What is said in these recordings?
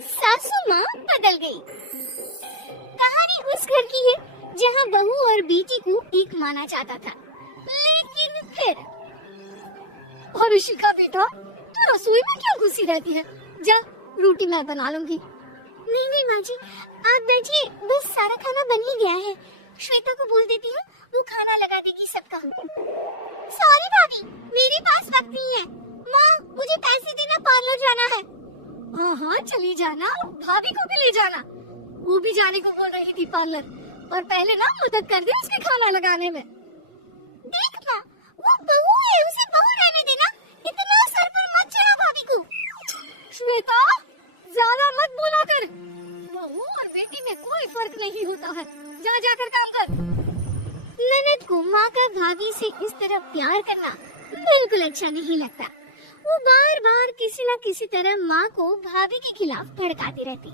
सासू माँ बदल गई। कहानी उस घर की है जहाँ बहू और बेटी को एक माना जाता था, लेकिन फिर। और ऋषिका बेटा, तू रसोई में क्यों घुसी रहती है? जा, रोटी मैं बना लूंगी। नहीं नहीं माँ जी, आप बैठिए, बस सारा खाना बन ही गया है। श्वेता को बोल देती हूँ, वो खाना लगा देगी सबका। सॉरी भाभी, मेरे पास वक्त नहीं है। माँ, मुझे पैसे देना, पार्लर जाना है। हाँ हाँ चली जाना, भाभी को भी ले जाना। वो भी जाने को बोल रही थी पार्लर, और पहले ना मदद कर दे उसके खाना लगाने में। देख माँ, वो बहू है, उसे बहू रहने देना। इतना सर पर मत चढ़ा भाभी को। श्वेता, ज्यादा मत बोला कर। बहू और बेटी में कोई फर्क नहीं होता है। जा जाकर काम कर। ननद को माँ का भाभी से इस तरह प्यार करना बिल्कुल अच्छा नहीं लगता। वो बार बार किसी न किसी तरह माँ को भाभी के खिलाफ भड़काती रहती,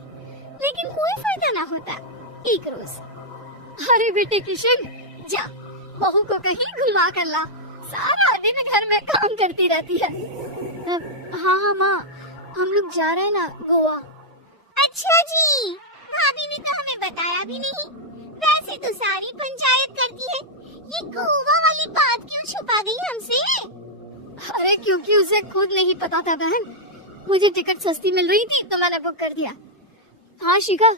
लेकिन कोई फायदा ना होता। एक रोज, अरे बेटे किशन, जा बहू को कहीं घुमा कर ला, सारा दिन घर में काम करती रहती है। हाँ माँ, हम लोग जा रहे हैं ना गोवा। अच्छा जी, भाभी ने तो हमें बताया भी नहीं। वैसे तो सारी पंचायत करती है, ये गोवा वाली बात क्यों छुपा गई हमसे? अरे क्योंकि उसे खुद नहीं पता था बहन, मुझे टिकट सस्ती मिल रही थी तो मैंने बुक कर दिया। हाँ शिखा,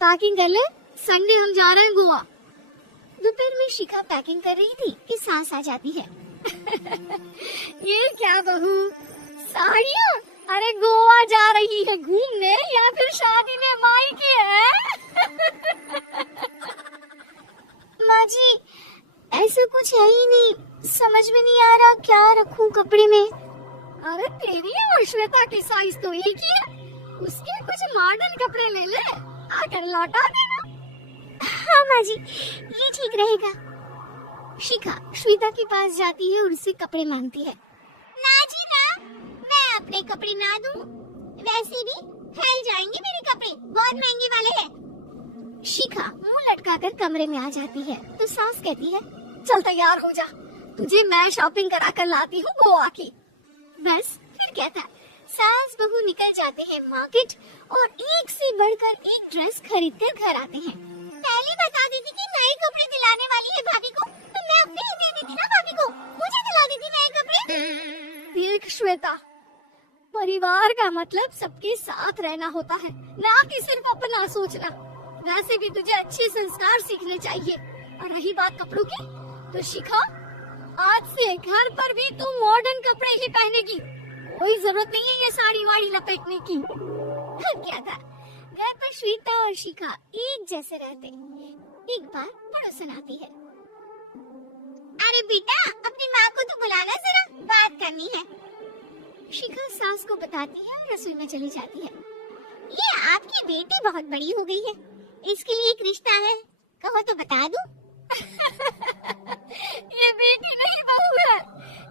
पैकिंग कर ले, संडे हम जा रहे हैं गोवा। दोपहर में शिखा पैकिंग कर रही थी कि सांस आ जाती है। ये क्या बहू, साड़ियाँ? अरे गोवा जा रही है घूमने या फिर शादी में मायके है? माँ जी, ऐसा कुछ है ही नहीं, समझ में नहीं आ रहा क्या रखूं कपड़े में। अरे तेरी और श्वेता की साइज तो एक ही है, उसके कुछ मॉडर्न कपड़े ले ले, आकर लौटा देना। हाँ माँ जी, ये ठीक रहेगा। शिखा श्वेता के पास जाती है और उससे कपड़े मांगती है। ना जी ना, मैं अपने कपड़े ना दूं, वैसे भी फैल जाएंगे मेरे कपड़े, बहुत महंगे वाले हैं। शिखा मुंह लटकाकर कमरे में आ जाती है तो सास कहती है, चल तैयार हो जा, तुझे मैं शॉपिंग करा कर लाती हूँ गोवा की। बस फिर क्या था, सास बहू निकल जाते हैं मार्केट और एक से बढ़कर एक ड्रेस खरीद कर घर आते हैं। पहले बता देती कि नए कपड़े दिलाने वाली है भाभी को, तो मैं अपने ही दे देती ना भाभी को, मुझे दिला देती नए कपड़े। देख श्वेता, परिवार का मतलब सबके साथ रहना होता है, ना कि सिर्फ अपना सोचना। वैसे भी तुझे अच्छे संस्कार सीखने चाहिए। और रही बात कपड़ों की, तो शिखा, आज से घर पर भी तू मॉडर्न कपड़े ही पहनेगी, कोई जरूरत नहीं है ये साड़ी वाड़ी लपेटने की। क्या था, घर पर श्वेता और शिखा एक जैसे रहते। एक बार पड़ोसन आती है। अरे बेटा, अपनी माँ को तो बुलाना, जरा बात करनी है। शिखा सास को बताती है और रसोई में चली जाती है। ये आपकी बेटी बहुत बड़ी हो गई है, इसके लिए एक रिश्ता है, कहो तो बता दूं। ये बेटी नहीं बहू है,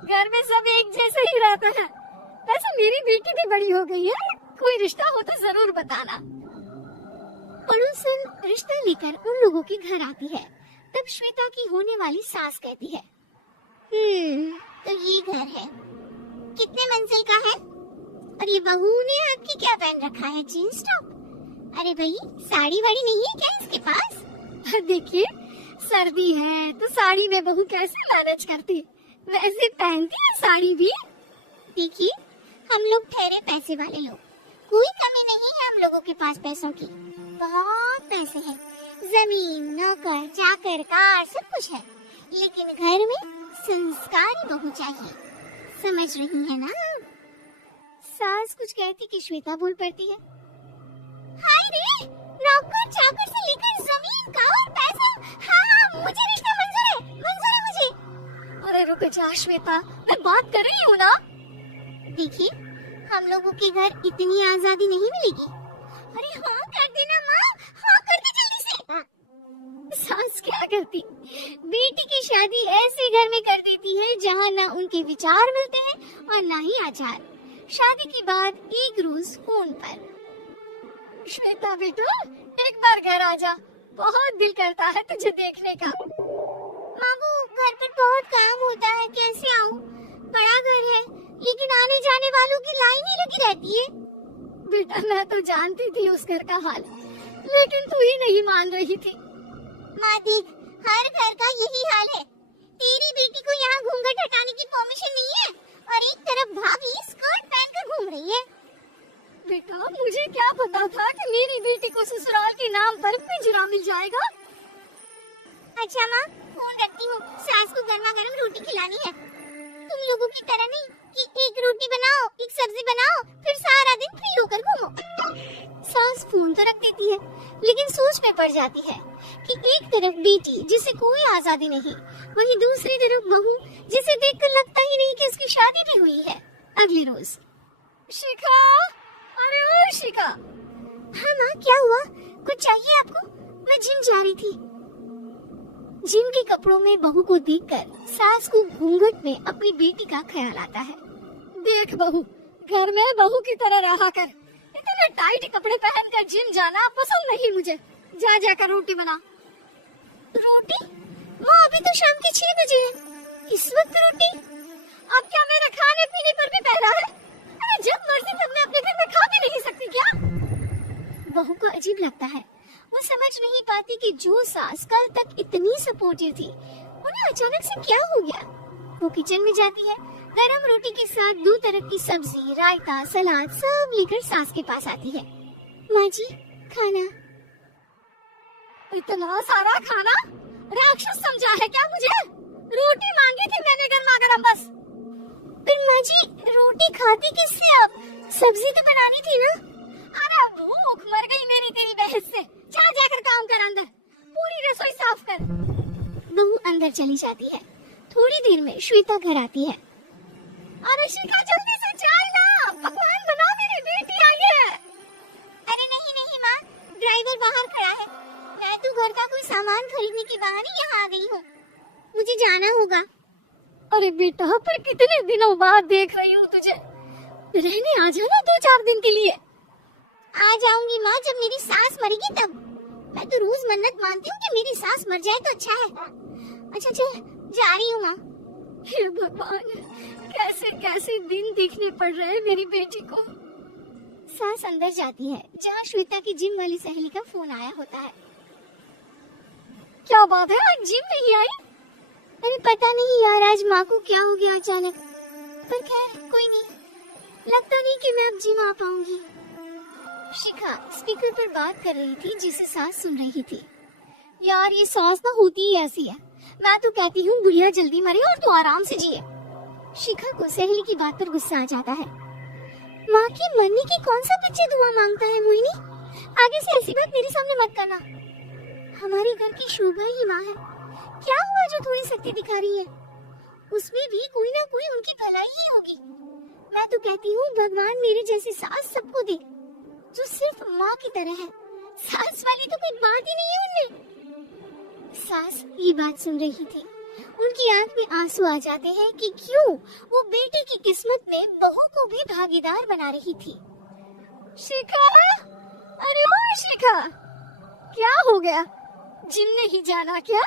घर में सब एक जैसे ही रहता है। वैसे मेरी बेटी भी बड़ी हो गई है, कोई रिश्ता हो तो जरूर बताना। पड़ोसन रिश्ता लेकर उन लोगों के घर आती है। तब श्वेता की होने वाली सास कहती है, तो ये घर है, कितने मंजिल का है? और ये बहू ने आपकी क्या पहन रखा है, जीन्स टॉप? अरे भाई, साड़ी वाड़ी नहीं है क्या इसके पास? देखिए, सर्दी है तो साड़ी में बहू कैसे मैनेज करती, वैसे पहनती है साड़ी भी। देखिए, हम लोग ठहरे पैसे वाले लोग, कोई कमी नहीं है हम लोगों के पास पैसों की, बहुत पैसे हैं, जमीन, नौकर, चाकर, कार, सब कुछ है, लेकिन घर में संस्कारी बहू चाहिए, समझ रही है ना? सास कुछ कहती कि श्वेता बोल पड़ती है, हाय रे, नौकर चाकर से लेकर जमीन, कार, पैसा, हाँ मुझे रिश्ता मंजूर है मुझे। अरे रुक जा श्वेता, मैं बात कर रही हूँ ना। देखिए, हम लोगों के घर इतनी आजादी नहीं मिलेगी। अरे हाँ कर देना माँ, हाँ कर दे जल्दी से। सास क्या करती, बेटी की शादी ऐसे घर में कर देती है जहाँ ना उनके विचार मिलते हैं और ना ही आचार। शादी के बाद एक रोज फोन पर, श्वेता बेटा एक बार घर आ जा, बहुत दिल करता है तुझे देखने का। मामू, घर पर बहुत काम होता है, कैसे आऊँ? बड़ा घर है, लेकिन आने जाने वालों की लाइन ही लगी रहती है। बेटा मैं तो जानती थी उस घर का हाल, लेकिन तू ही नहीं मान रही थी। माँ देख, हर घर का यही हाल है। तेरी बेटी को यहाँ घूंघट हटाने की परमिशन नहीं है और एक तरफ भाभी स्कर्ट पहनकर घूम रही है। बेटा मुझे क्या पता था कि मेरी बेटी को ससुराल के नाम पर पिंजरा मिल जाएगा। अच्छा माँ, फोन रखती हूँ, सास को गर्मा गर्म रोटी खिलानी है। तुम लोगों की तरह नहीं कि एक रोटी बनाओ, एक सब्जी बनाओ, फिर सारा दिन फ्री होकर घूमो। सास फोन तो रख देती है, लेकिन सोच में पड़ जाती है कि एक तरफ बेटी जिसे कोई आजादी नहीं, वहीं दूसरी तरफ बहू जिसे देखकर लगता ही नहीं कि उसकी शादी भी हुई है। अगले रोज शिखा, अरे ओ शिखा। हाँ माँ, क्या हुआ? कुछ चाहिए आपको? मैं जिम जा रही थी। जिम के कपड़ों में बहू को देखकर सास को घूंघट में अपनी बेटी का ख्याल आता है। देख बहू, घर में बहू की तरह रहा कर, इतने टाइट कपड़े पहनकर जिम जाना पसंद नहीं मुझे। जा जाकर रोटी बना। रोटी? माँ अभी तो शाम के 6 बजे हैं, इस वक्त रोटी? अब क्या मेरे खाने पीने पर भी पहरा है? अरे जब मर्जी तब मैं अपने घर में खा भी नहीं सकती क्या? बहू को अजीब लगता है। वो समझ नहीं पाती कि जो सास कल तक इतनी सपोर्टिव थी, उन्हें अचानक से क्या हो गया। वो किचन में जाती है, गरम रोटी के साथ 2 तरह की सब्जी, रायता, सलाद सब लेकर सास के पास आती है। माँ जी, खाना। इतना सारा खाना? राक्षस समझा है क्या मुझे? रोटी मांगी थी मैंने गर्मा गरम बस। फिर माँ जी, रोटी खाती किससे आप? सब्जी तो बनानी थी ना। अरे भूख मर गई मेरी तेरी बहस से। जा जाकर काम कर, अंदर पूरी रसोई साफ कर। बहू अंदर चली जाती है। थोड़ी देर में श्वेता घर आती है। अरे शिखा जल्दी से चाय ला, पकवान बना, मेरी बेटी आई है। अरे नहीं नहीं माँ, ड्राइवर बाहर खड़ा है। मैं तो घर का कोई सामान खरीदने के बहाने यहाँ आ गई हूँ, मुझे जाना होगा। अरे बेटा, पर कितने दिनों बाद देख रही हूँ तुझे, रहने आ जाना 2-4 दिन के लिए। आ जाऊंगी माँ, जब मेरी सास मरेगी तब। मैं तो रोज मन्नत मानती हूँ कि मेरी सास मर जाए तो अच्छा है। अच्छा चल, जा रही हूँ माँ। हे भगवान, कैसे कैसे दिन देखने पड़ रहे हैं मेरी बेटी को। सास अंदर जाती है, जहाँ श्वेता की जिम वाली सहेली का फोन आया होता है। क्या बात है, आज जिम नहीं आई? अरे पता नहीं यार, आज माँ को क्या हो गया अचानक। पर खैर कोई नहीं, लगता नहीं कि मैं अब जिम आ पाऊंगी। शिखा स्पीकर पर बात कर रही थी जिसे सास सुन रही थी। यार ये सास ना होती ही ऐसी है। मैं तो कहती हूँ बुढ़िया जल्दी मरे और तू आराम से जिए। शिखा को सहेली की बात पर गुस्सा आ जाता है। माँ की मरने की कौन सा बच्चे दुआ मांगता है मोहिनी? आगे से ऐसी बात मेरे सामने मत करना। हमारे घर की शोभा ही माँ है। क्या हुआ जो थोड़ी शक्ति दिखा रही है? उसमें भी कोई ना कोई उनकी भलाई ही होगी। मैं तो कहती हूँ भगवान मेरे जैसी सास सबको दे, जो सिर्फ माँ की तरह है। सास वाली तो कोई बात ही नहीं है उनमें। सास ये बात सुन रही थी, उनकी आंख में आंसू आ जाते हैं कि क्यों वो बेटे की किस्मत में बहू को भी भागीदार बना रही थी। शिखा, अरे ओ शिखा, क्या हो गया? जिम नहीं जाना क्या?